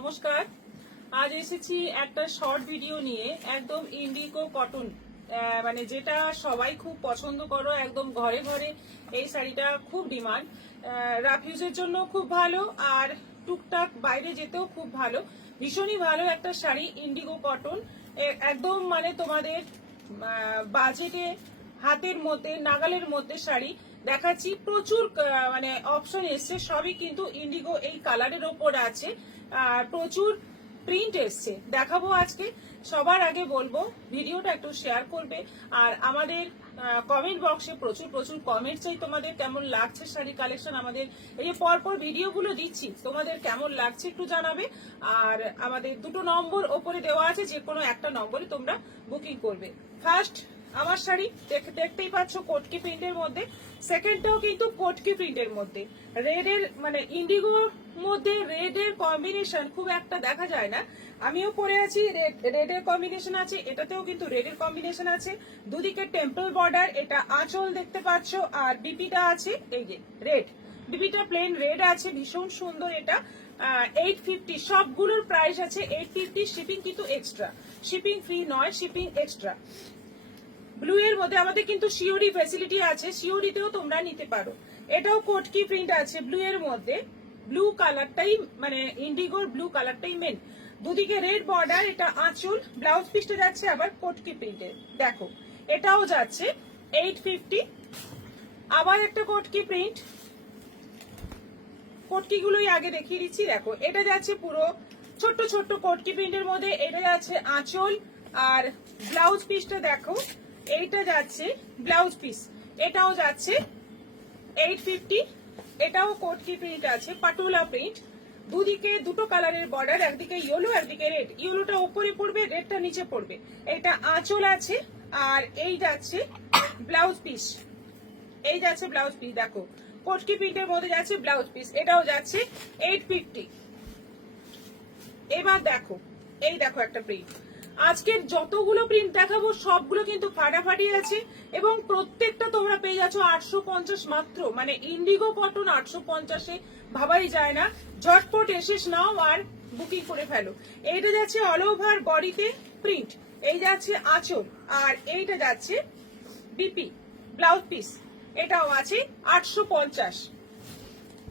নমস্কার। আজ এসেছি একটা শর্ট ভিডিও নিয়ে, একদম ইন্ডিগো কটন, মানে যেটা সবাই খুব পছন্দ করো, একদম ঘরে ঘরে এই শাড়িটা খুব ডিমান্ড। রাফ ইউজের জন্য খুব ভালো, আর টুকটাক বাইরে যেতেও খুব ভালো, ভীষণই ভালো একটা শাড়ি ইন্ডিগো কটন। একদম মানে তোমাদের বাজেটে, হাতের মধ্যে, নাগালের মধ্যে শাড়ি দেখাচ্ছি। প্রচুর মানে অপশন এসছে, সবই কিন্তু ইন্ডিগো এই কালারের ওপর আছে, আর প্রচুর প্রিন্ট এসছে, দেখাবো আজকে। সবার আগে বলবো ভিডিওটা একটু শেয়ার করবে, আর আমাদের কমেন্ট বক্সে প্রচুর প্রচুর কমেন্ট চাই, তোমাদের কেমন লাগছে শাড়ি কালেকশন। আমাদের এই যে পরপর ভিডিওগুলো দিচ্ছি, তোমাদের কেমন লাগছে একটু জানাবে। আর আমাদের দুটো নম্বর ওপরে দেওয়া আছে, যে কোনো একটা নম্বরে তোমরা বুকিং করবে। ফার্স্ট আমার শাড়ি দেখতেই পাচ্ছ কোটকি প্রিন্টের মধ্যে, সেকেন্ডটাও কিন্তু কোটকি প্রিন্টের মধ্যে। রেডের মানে ইন্ডিগোর মধ্যে রেডের কম্বিনেশন খুব একটা দেখা যায় না। আমিও পরে আছি, রেডের কম্বিনেশন আছে, এটাতেও কিন্তু রেডের কম্বিনেশন আছে। দুদিকে টেম্পল বর্ডার, এটা আঁচল দেখতে পাচ্ছ, আর বিপিটা আছে এই যে রেড, বিপিটা প্লেন রেড আছে, ভীষণ সুন্দর। এটা 850, সবগুলোর প্রাইস আছে 850, শিপিং কিন্তু এক্সট্রা, শিপিং ফ্রি নয়, শিপিং এক্সট্রা। ব্লু এর মধ্যে আমাদের কিন্তু সিওডি ফ্যাসিলিটি আছে, সিওডিতেও তোমরা নিতে পারো। এটাও কোটকি প্রিন্ট আছে ব্লু এর মধ্যে, ব্লু কালারটাই মানে ইন্ডিগোর ব্লু কালারটাই মেন। দুদিকে রেড বর্ডার, এটা আঁচল, ব্লাউজ পিসটা যাচ্ছে আবার কোটকি প্রিন্টের। দেখো এটাও যাচ্ছে 850। আবার একটা কোটকি প্রিন্ট, কোটকি গুলোই আগে দেখিয়ে দিচ্ছি। দেখো এটা যাচ্ছে পুরো ছোট্ট ছোট্ট কোটকি প্রিন্টের মধ্যে, এটা যাচ্ছে আঁচল, আর ব্লাউজ পিসটা দেখো, এইটা যাচ্ছে ব্লাউজ পিস, এটাও যাচ্ছে 850। এটাও কোটকি প্রিন্ট আছে, পাটোলা প্রিন্ট, দুদিকে দুটো কালারের বর্ডার, একদিকে ইয়েলো একদিকে রেড, ইয়েলোটা উপরে পড়বে, রেডটা নিচে পড়বে। এটা আঁচল আছে, আর এই যাচ্ছে ব্লাউজ পিস, এই যাচ্ছে ব্লাউজ পিস। দেখো কোটকি প্রিন্টের মধ্যে যাচ্ছে ব্লাউজ পিস, এটাও যাচ্ছে 850। এবার দেখো এই দেখো একটা প্রিন্ট, আজকের যতগুলো প্রিন্ট দেখাবো সবগুলো কিন্তু ফাটাফাটি আছে, এবং প্রত্যেকটা তোমরা পেয়ে যাচ্ছ 850 মাত্র। মানে ইন্ডিগো কটন 850-এ ভাবাই যায় না। ঝটপট এসে নাও আর বুকিং করে ফেলো। এইটা যাচ্ছে অল ওভার বডিতে প্রিন্ট, এই যাচ্ছে আঁচল, আর এইটা যাচ্ছে বিপি ব্লাউজ পিস, এটাও আছে 850।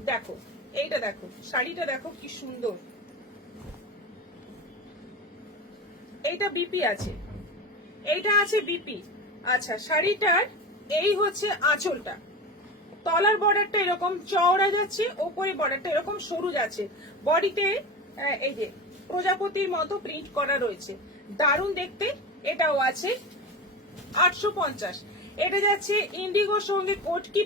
দেখো এইটা দেখো, শাড়িটা দেখো কি সুন্দর, এইটা বিপি আছে, এইটা আছে বিপি। আচ্ছা, শাড়িটার এই হচ্ছে আঁচলটা, তলার বর্ডারটা এরকম চওড়া যাচ্ছে, ওপরে বর্ডারটা এরকম সরু যাচ্ছে, বডিতে এই যে প্রজাপতির মতো প্রিন্ট করা রয়েছে, দারুণ দেখতে। এটাও আছে 850। এটা যাচ্ছে ইন্ডিগোর সঙ্গে কোটকি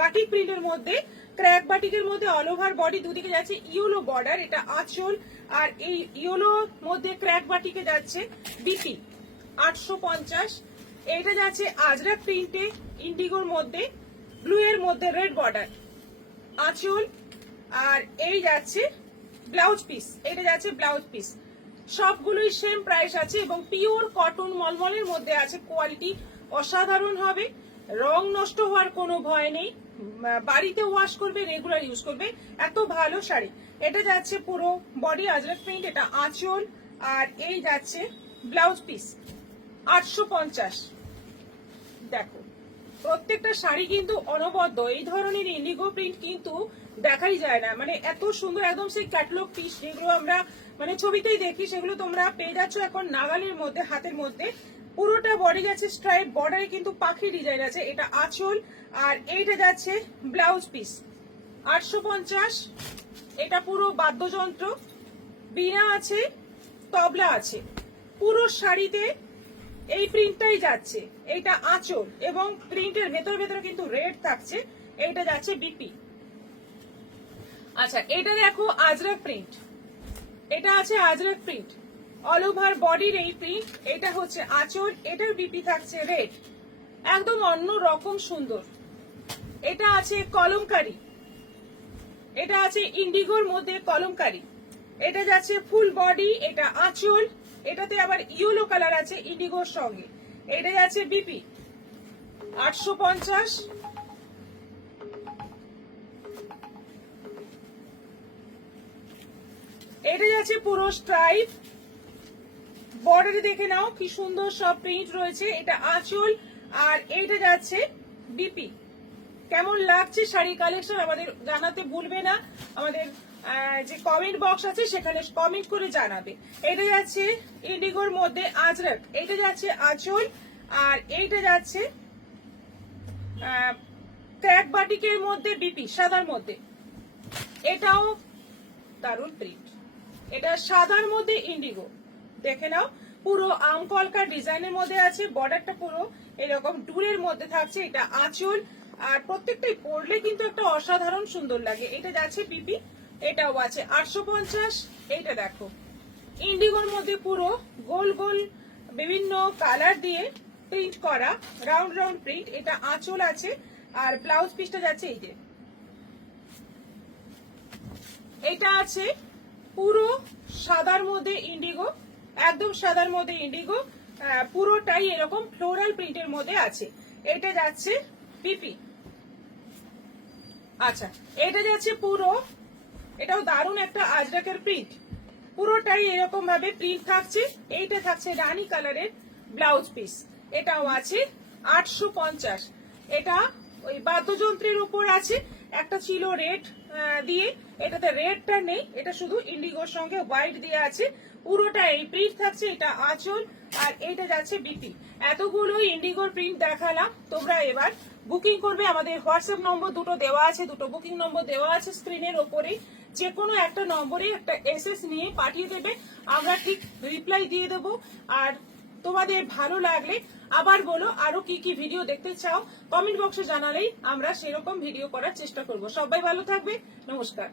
বাটিক প্রিন্টের মধ্যে, ক্র্যাক বাটিকের মধ্যে অল ওভার বডি, দুদিকে যাচ্ছে ইয়েলো বর্ডার, এটা আঁচল, আর এই ইয়েলোর মধ্যে ক্র্যাক বাটিকে যাচ্ছে বিপি 850। এটা যাচ্ছে আজরাক প্রিন্টে ইন্ডিগোর মধ্যে, ব্লু এর মধ্যে রেড বর্ডার, আঁচল, আর এই যাচ্ছে ব্লাউজ পিস, এটা যাচ্ছে ব্লাউজ পিস। সবগুলোই সেম প্রাইস আছে, এবং পিওর কটন মলমলের মধ্যে আছে, কোয়ালিটি অসাধারণ হবে, রং নষ্ট হওয়ার কোনো ভয় নেই, বাড়িতে ওয়াশ করবে, রেগুলার ইউজ করবে, এত ভালো শাড়ি। এটা যাচ্ছে পুরো বডি আজরাক প্রিন্ট, এটা আঁচল, আর এই যাচ্ছে ব্লাউজ পিস 850। দেখো প্রত্যেকটা শাড়ি কিন্তু অনবদ্য, এই ধরনের ইন্ডিগো প্রিন্ট কিন্তু দেখাই যায় না, মানে এত সুন্দর, একদম সেই ক্যাটালগ পিস যেগুলো আমরা মানে ছবিতেই দেখি, সেগুলো তোমরা পেয়ে যাচ্ছ এখন নাগালের মধ্যে, হাতের মধ্যে। পুরোটা বডি যাচ্ছে স্ট্রাইপ বর্ডারে, কিন্তু পাখি ডিজাইন আছে, এটা আঁচল, আর এইটা যাচ্ছে ব্লাউজ পিস 850। এটা পুরো বাদ্যযন্ত্র, বীণা আছে, তবলা আছে, পুরো শাড়িতে এই প্রিন্টটাই যাচ্ছে। এইটা আঁচল, এবং প্রিন্টের ভেতরে ভেতরে কিন্তু রেড থাকছে, এইটা যাচ্ছে বিপি। আচ্ছা, এটা দেখো আজরাক প্রিন্ট, এটা আছে আজরাক প্রিন্ট, অল ওভার বডির এই প্রিন্ট, এটা হচ্ছে আঁচল, এটার বিপি থাকছে রেড, একদম অন্য রকম সুন্দর। এটা আছে কলমকারি, এটা আছে ইন্ডিগোর মধ্যে কলমকারি, এটা যাচ্ছে ফুল বডি, এটা আঁচল, এটাতে আবার ইয়েলো কালার আছে ইন্ডিগোর সঙ্গে, এটা যাচ্ছে বিপি 850। এটা যাচ্ছে পুরো স্ট্রাইপ, বর্ডারে দেখে নাও কি সুন্দর সব প্রিন্ট রয়েছে। এটা আঁচল, আর এইটা যাচ্ছে বিপি। কেমন লাগছে শাড়ি কালেকশন আমাদের জানাতে ভুলবে না, আমাদের যে কমেন্ট বক্স আছে সেখানে কমেন্ট করে জানাবে। এটা যাচ্ছে ইন্ডিগোর মধ্যে আজরাক, এটা যাচ্ছে আঁচল, আর এইটা যাচ্ছে ক্র্যাক বাটিকের মধ্যে বিপি সাদার মধ্যে। এটাও দারুণ প্রিন্ট, এটা সাদার মধ্যে ইন্ডিগো, দেখে নাও পুরো আম কলকার ডিজাইনের মধ্যে আছে। বর্ডারটা পুরো এরকম ডুরের মধ্যে থাকছে। এটা আঁচল, আর প্রত্যেকটাই পরলে কিন্তু একটা অসাধারণ সুন্দর লাগে। এটা যাচ্ছে পিপি, এটাও আছে 850। এইটা দেখো ইন্ডিগোর মধ্যে পুরো গোল গোল বিভিন্ন কালার দিয়ে প্রিন্ট করা রাউন্ড রাউন্ড প্রিন্ট। এটা আঁচল আছে, আর ব্লাউজ পিসটা যাচ্ছে এই যে, এটা আছে পুরো সাদার মধ্যে ইন্ডিগো, একদম সাদার মধ্যে ইন্ডিগো, পুরোটাই এরকম ফ্লোরাল প্রিন্টের মধ্যে আছে। এটা যাচ্ছে পিপি। আচ্ছা, এটা যাচ্ছে পুরো, এটাও দারুণ একটা আজরাকের প্রিন্ট, পুরোটাই এরকম ভাবে প্রিন্ট থাকছে। এইটা থাকছে রানী কালারের ব্লাউজ পিস, এটাও আছে 850। এটা ওই বাদ্যযন্ত্রের উপর আছে, একটা ছিল রেড দিয়ে, এটাতে রেডটা নেই, এটা শুধু ইন্ডিগোর সঙ্গে হোয়াইট দিয়ে আছে। পুরোটা এই প্রিন্ট থাকছে। এটা আঁচল, আর এইটা যাচ্ছে বিপি। এতগুলো ইন্ডিগোর প্রিন্ট দেখালাম, তোমরা এবার বুকিং করবে। আমাদের হোয়াটসঅ্যাপ নম্বর দুটো দেওয়া আছে, দুটো বুকিং নম্বর দেওয়া আছে স্ক্রিনের ওপরে। যে কোনো একটা নম্বরে একটা এসএস নিয়ে পাঠিয়ে দেবে, আমরা ঠিক রিপ্লাই দিয়ে দেবো। আর তোমাদের ভালো লাগলে আবার বলো আরো কি কি ভিডিও দেখতে চাও, কমেন্ট বক্সে জানালেই আমরা সেরকম ভিডিও করার চেষ্টা করব। সবাই ভালো থাকবে, নমস্কার।